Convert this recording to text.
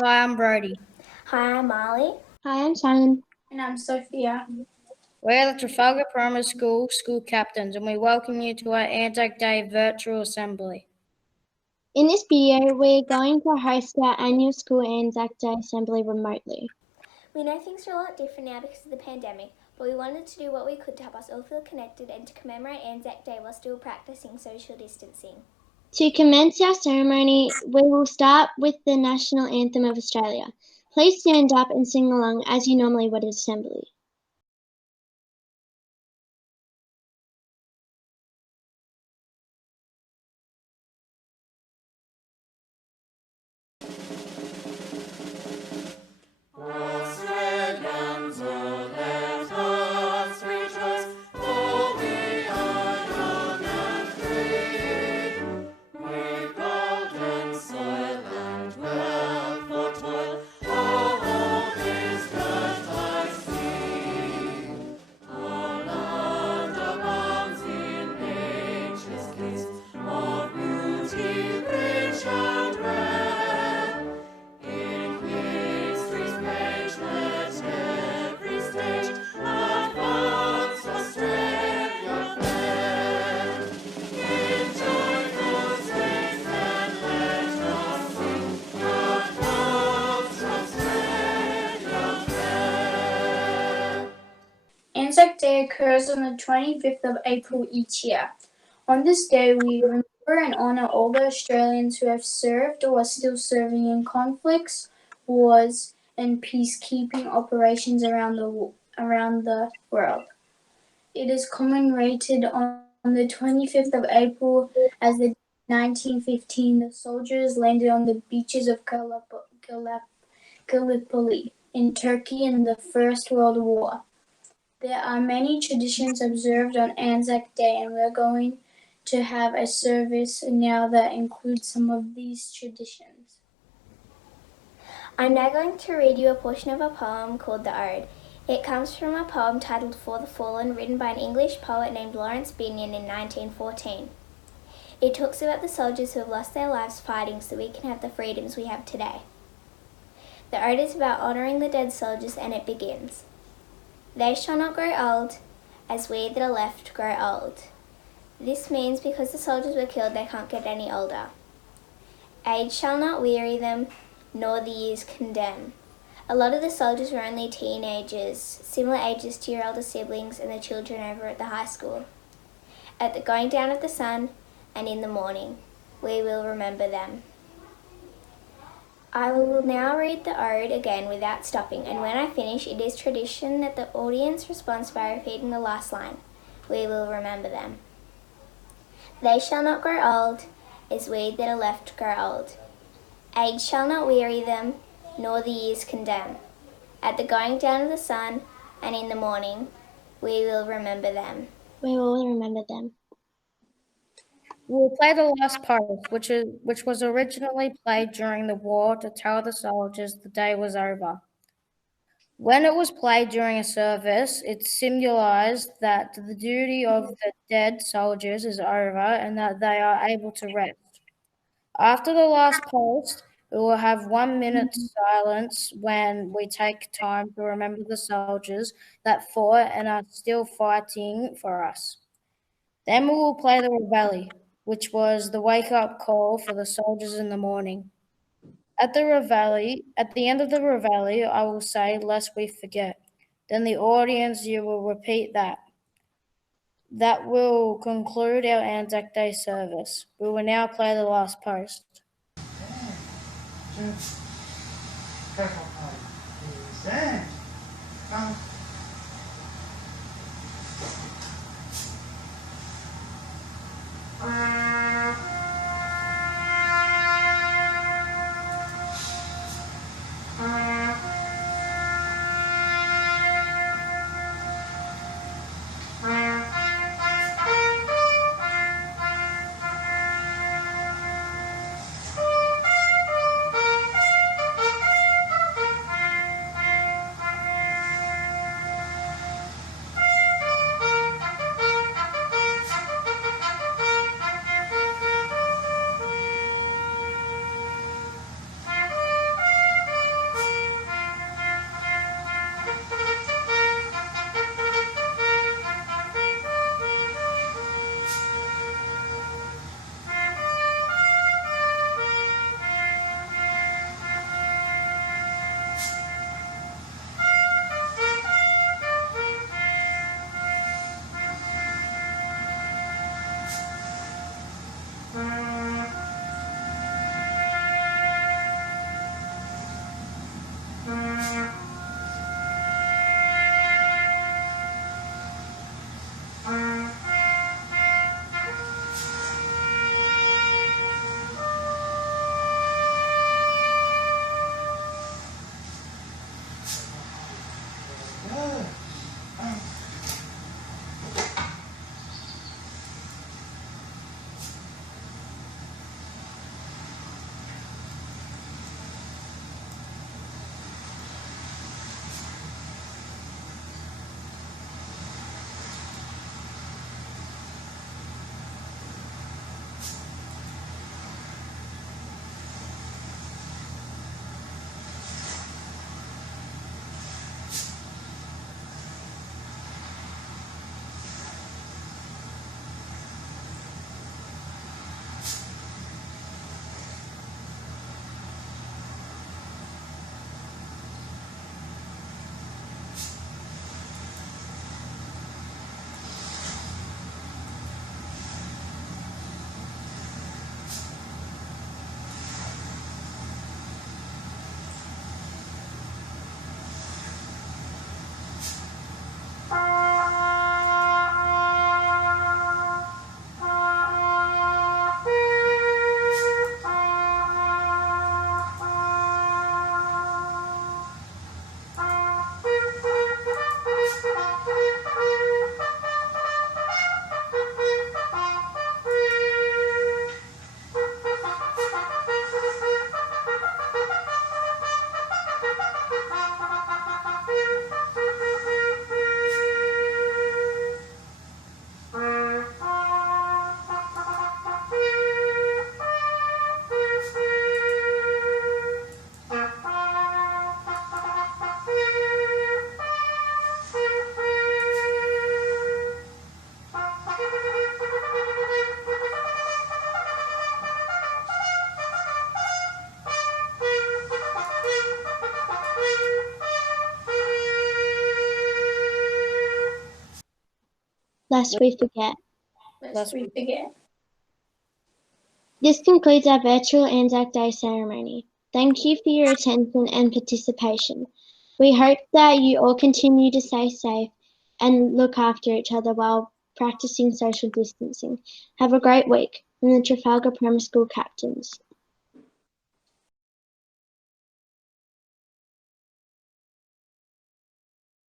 Hi, I'm Brody. Hi, I'm Marley. Hi, I'm Shannon. And I'm Sophia. We're the Trafalgar Primary School school captains, and we welcome you to our ANZAC Day virtual assembly. In this video, we're going to host our annual school ANZAC Day assembly remotely. We know things are a lot different now because of the pandemic, but we wanted to do what we could to help us all feel connected and to commemorate ANZAC Day while still practicing social distancing. To commence our ceremony, we will start with the National Anthem of Australia. Please stand up and sing along as you normally would at assembly. ANZAC Day occurs on the 25th of April each year. On this day, we remember and honour all the Australians who have served or are still serving in conflicts, wars, and peacekeeping operations around the world. It is commemorated on the 25th of April as the 1915 the soldiers landed on the beaches of Gallipoli in Turkey in the First World War. There are many traditions observed on ANZAC Day, and we're going to have a service now that includes some of these traditions. I'm now going to read you a portion of a poem called The Ode. It comes from a poem titled For the Fallen, written by an English poet named Lawrence Binyon in 1914. It talks about the soldiers who have lost their lives fighting so we can have the freedoms we have today. The ode is about honouring the dead soldiers, and it begins. They shall not grow old, as we that are left grow old. This means because the soldiers were killed, they can't get any older. Age shall not weary them, nor the years condemn. A lot of the soldiers were only teenagers, similar ages to your older siblings and the children over at the high school. At the going down of the sun, and in the morning, we will remember them. I will now read the ode again without stopping, and when I finish, it is tradition that the audience responds by repeating the last line. We will remember them. They shall not grow old, as we that are left grow old. Age shall not weary them, nor the years condemn. At the going down of the sun, and in the morning, we will remember them. We will remember them. We'll play the last post, which was originally played during the war to tell the soldiers the day was over. When it was played during a service, it symbolised that the duty of the dead soldiers is over and that they are able to rest. After the last post, we will have 1 minute silence when we take time to remember the soldiers that fought and are still fighting for us. Then we will play the reveille, which was the wake-up call for the soldiers in the morning. At the end of the reveille, I will say, lest we forget. Then the audience, you will repeat that. That will conclude our Anzac Day service. We will now play the last post. lest we forget. Lest we forget. This concludes our virtual ANZAC Day ceremony. Thank you for your attention and participation. We hope that you all continue to stay safe and look after each other while practicing social distancing. Have a great week. From the Trafalgar Primary School Captains.